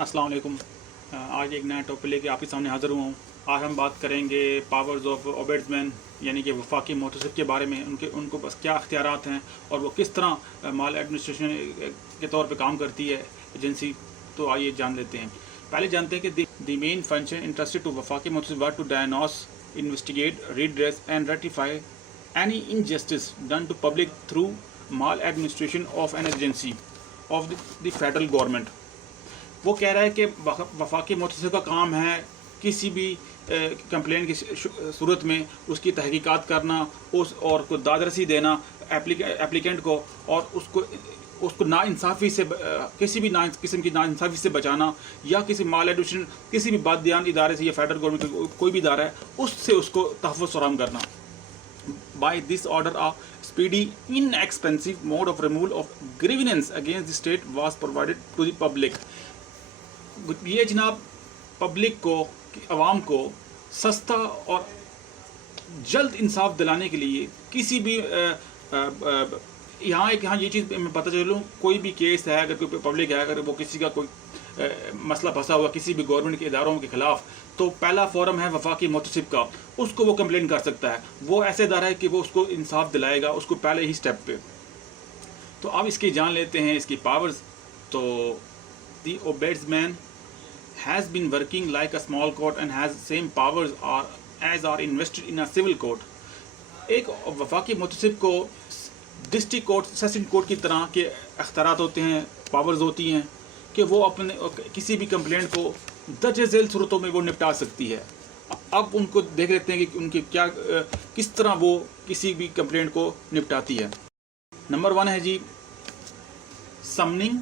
अस्सलाम वालेकुम। आज एक नया टॉपिक लेके आपके सामने हाज़िर हुआ हूँ। आज हम बात करेंगे पावर्स ऑफ ओबेड्समैन यानी कि वफाकी मोहतसिब के बारे में। उनको बस क्या अख्तियारात हैं और वो किस तरह माल एडमिनिस्ट्रेशन के तौर पे काम करती है एजेंसी। तो आइए जान लेते हैं। पहले जानते हैं कि the main function interested to Wafaqi Mohtasib वर to diagnose, investigate, redress and rectify any injustice done to public through maladministration of an agency of the federal government। वो कह रहा है कि वफाकी मोहतसिब का काम है किसी भी कंप्लेंट की सूरत में उसकी तहकीकात करना, उस और को दादरसी देना एप्लीकेंट को, और उसको नाइंसाफ़ी से किसी भी किस्म की नाइंसाफ़ी से बचाना, या किसी माल एडमिनिस्ट्रेशन किसी भी बादयान इदारे से या फेडरल गवर्नमेंट कोई भी इदारा है उससे उसको तहफ़्फ़ुज़ फराहम करना। By this order, a speedy, inexpensive mode of removal of grievance against the state was provided to the public। ये जनाब पब्लिक को, आवाम को सस्ता और जल्द इंसाफ दिलाने के लिए किसी भी यहाँ ये चीज़ मैं पता चलूँ, कोई भी केस है, अगर कोई पब्लिक है, अगर वो किसी का कोई मसला फंसा हुआ किसी भी गवर्नमेंट के इदारों के ख़िलाफ़, तो पहला फॉरम है वफाकी मोहतसिब का, उसको वो कंप्लेन कर सकता है। वो ऐसे इदारा है कि वो उसको इंसाफ दिलाएगा उसको पहले ही स्टेप पे। तो अब इसकी जान लेते हैं इसकी पावर्स। तो दी ओबेड्समैन has been working like a small court and has same powers as are invested in a civil court। एक वफाकी मुतसिब को डिस्ट्रिक्ट कोर्ट, सेशन कोर्ट की तरह के अख्तियारात होते हैं, पावर्स होती हैं कि वो अपने किसी भी कंप्लेंट को दर्ज झेल सूरतों में वो निपटा सकती है। अब उनको देख लेते हैं कि उनकी किस तरह वो किसी भी कंप्लेंट को निपटाती है। नंबर 1 है जी summoning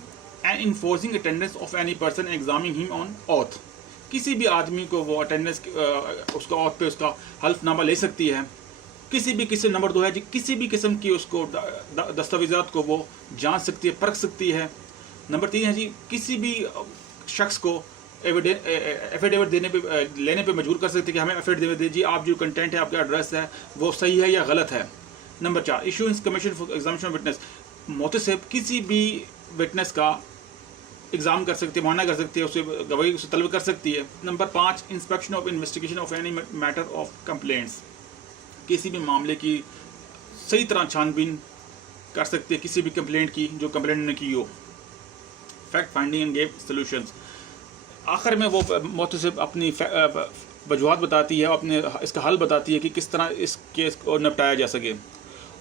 and enforcing attendance of any person examining him on oath। किसी भी आदमी को वो अटेंडेंस उसका ऑथ पे उसका हल्फनामा ले सकती है। किसी भी किस्म, नंबर 2 है जी किसी भी किस्म की उसको दस्तावेज़ात को वो जांच सकती है, परख सकती है। नंबर 3 है जी किसी भी शख्स को एफिडेविट लेने पे मजबूर कर सकती है कि हमें एफिडेविट दीजिए, आप जो कंटेंट है, आपका एड्रेस है, वो सही है या गलत है। Number 4 issuing commission for examination witness. मोहतसिब किसी भी विटनेस का एग्ज़ाम कर सकती है, मुआयना कर सकती है, उसे गवाही उसे तलब कर सकती है। Number 5 inspection of investigation of any matter of complaints. किसी भी मामले की सही तरह छानबीन कर सकती है किसी भी कंप्लेंट की जो कंप्लेंट ने की हो। Fact finding and gave solutions. आखिर में वो मुतसिब अपनी वजूहात बताती है, अपने इसका हल बताती है कि किस तरह इस केस को निपटाया जा सके,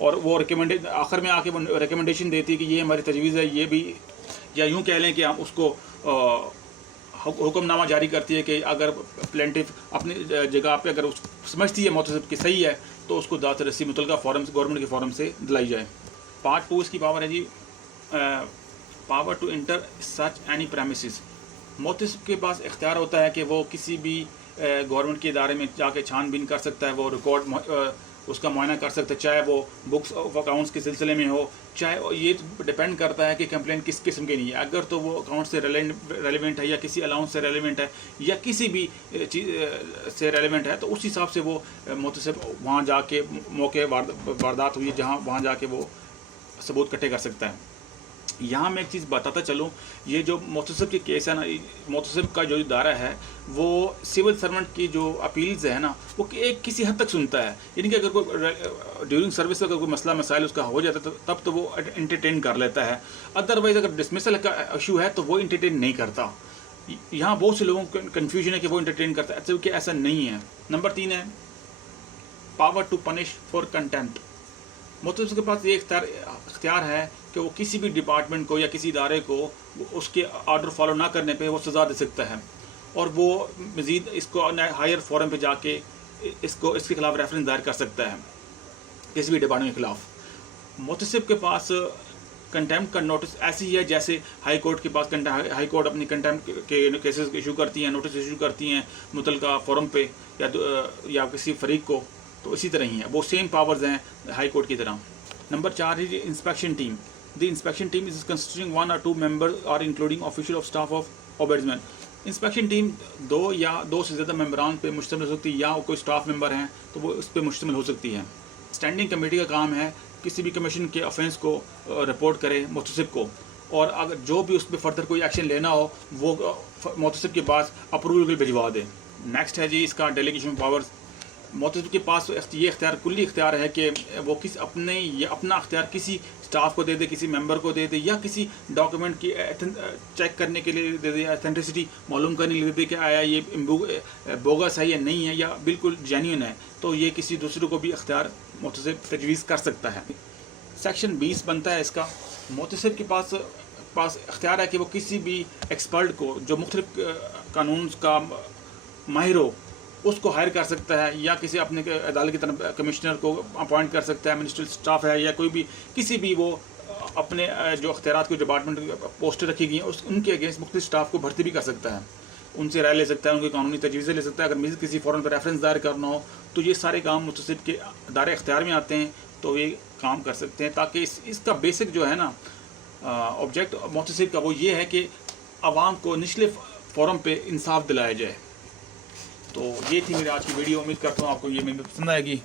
और वो आखिर में आके वो रिकमेंडेशन देती है कि ये हमारी तजवीज़ है, ये भी, या यूँ कह लें कि हम उसको हुक्मनामा जारी करती है कि अगर प्लेंटिफ अपनी जगह पे अगर समझती है मुतसिब की सही है तो उसको दादरसी मुतलका फॉरम, गवर्नमेंट के फॉरम से दिलाई जाए। पार्ट 2 इसकी पावर है जी पावर टू इंटर सच एनी प्रेमिसेस। मुतसिब के पास इख्तियार होता है कि वो किसी भी गवर्नमेंट के इदारे में जाके छानबीन कर सकता है, वो रिकॉर्ड उसका मुआयना कर सकते हैं, चाहे वो बुक्स ऑफ अकाउंट्स के सिलसिले में हो, चाहे ये डिपेंड करता है कि कंप्लेंट किस किस्म की नहीं है। अगर तो वो अकाउंट से रेलिवेंट है, या किसी अलाउंस से रेलिवेंट है, या किसी भी चीज़ से रेलिवेंट है, तो उस हिसाब से वो मुतसिब वहाँ जाके मौके वारदात हुई जहाँ वहाँ जाके वो सबूत इकट्ठे कर सकता है। यहाँ मैं एक चीज़ बताता चलूँ, ये जो मुतसिब के केस है ना, मुतसिब का जो इदारा है वो सिविल सर्वेंट की जो अपील्स है ना वो एक किसी हद तक सुनता है। यानी कि अगर कोई ड्यूरिंग सर्विस अगर कोई मसला मसाइल उसका हो जाता है तब तो वो इंटरटेन कर लेता है, अदरवाइज़ अगर डिसमिसल का इशू है तो वो इंटरटेन नहीं करता। यहाँ बहुत से लोगों को कन्फ्यूजन है कि वो इंटरटेन करता है, जबकि ऐसा नहीं है। नंबर 3 है power to punish for contempt. मुतसिब के पास ये इख्तियार है कि वो किसी भी डिपार्टमेंट को या किसी इदारे को उसके ऑर्डर फॉलो ना करने पे वो सज़ा दे सकता है, और वो मज़ीद इसको हायर फॉरम पे जाके इसके खिलाफ रेफरेंस दायर कर सकता है किसी भी डिपार्टमेंट के खिलाफ। मुतसिब के पास कंटेम्प्ट का नोटिस ऐसी है जैसे हाई कोर्ट के पास हाई कोर्ट अपनी कंटेम्प्ट के केसेस इशू करती हैं, नोटिस इशू करती हैं मुतलका फॉरम पे या किसी फरीक को, तो इसी तरह ही है, वो सेम पावर्स हैं हाई कोर्ट की तरह। नंबर 4 है inspection team. The inspection team is consisting 1 or 2 members are including official of staff of ombudsman. Inspection team 2 या 2 से ज़्यादा मेम्बरान पे मुश्तमिल हो सकती है, या कोई स्टाफ मेंबर हैं तो वो उस पर मुश्तमिल हो सकती है। स्टैंडिंग कमेटी का काम है किसी भी कमीशन के ऑफेंस को रिपोर्ट करे मुतसिब को, اور اگر جو بھی اس پہ فردر کوئی ایکشن لینا ہو وہ محتسب کے پاس اپروول کے بھجوا دیں. نیکسٹ ہے جی اس کا ڈیلیگیشن پاورز. محتسب کے پاس یہ اختیار کلی اختیار ہے کہ وہ اپنا اختیار کسی اسٹاف کو دے دے, کسی ممبر کو دے دے, یا کسی ڈاکیومنٹ کی چیک کرنے کے لیے دے دے, اتھینٹسٹی معلوم کرنے کے لیے دے دے کہ آیا یہ بوگس ہے یا نہیں ہے یا بالکل جینیون ہے. تو یہ کسی دوسرے کو بھی اختیار محتسب تجویز کر سکتا ہے. سیکشن 20 بنتا ہے اس کا. محتسب کے پاس اختیار ہے کہ وہ کسی بھی ایکسپرٹ کو جو مختلف قانون کا ماہر ہو اس کو ہائر کر سکتا ہے, یا کسی اپنے عدالت کی طرف کمشنر کو اپوائنٹ کر سکتا ہے, منسٹریل اسٹاف ہے یا کوئی بھی کسی بھی وہ اپنے جو اختیارات کو ڈپارٹمنٹ پوسٹیں رکھی گئی ہیں ان کے اگینسٹ مختلف اسٹاف کو بھرتی بھی کر سکتا ہے, ان سے رائے لے سکتا ہے, ان کی قانونی تجویزیں لے سکتا ہے. اگر مزید کسی فورم پر ریفرنس دائر کرنا ہو تو یہ سارے کام محتسب کے دائرۂ اختیار میں آتے ہیں, تو یہ کام کر سکتے ہیں. تاکہ اس کا بیسک جو ہے نا آبجیکٹ محتسب کا وہ یہ ہے کہ عوام کو نچلے فورم پہ انصاف دلایا جائے. تو یہ تھی میری آج کی ویڈیو. امید کرتا ہوں آپ کو یہ پسند آئے گی.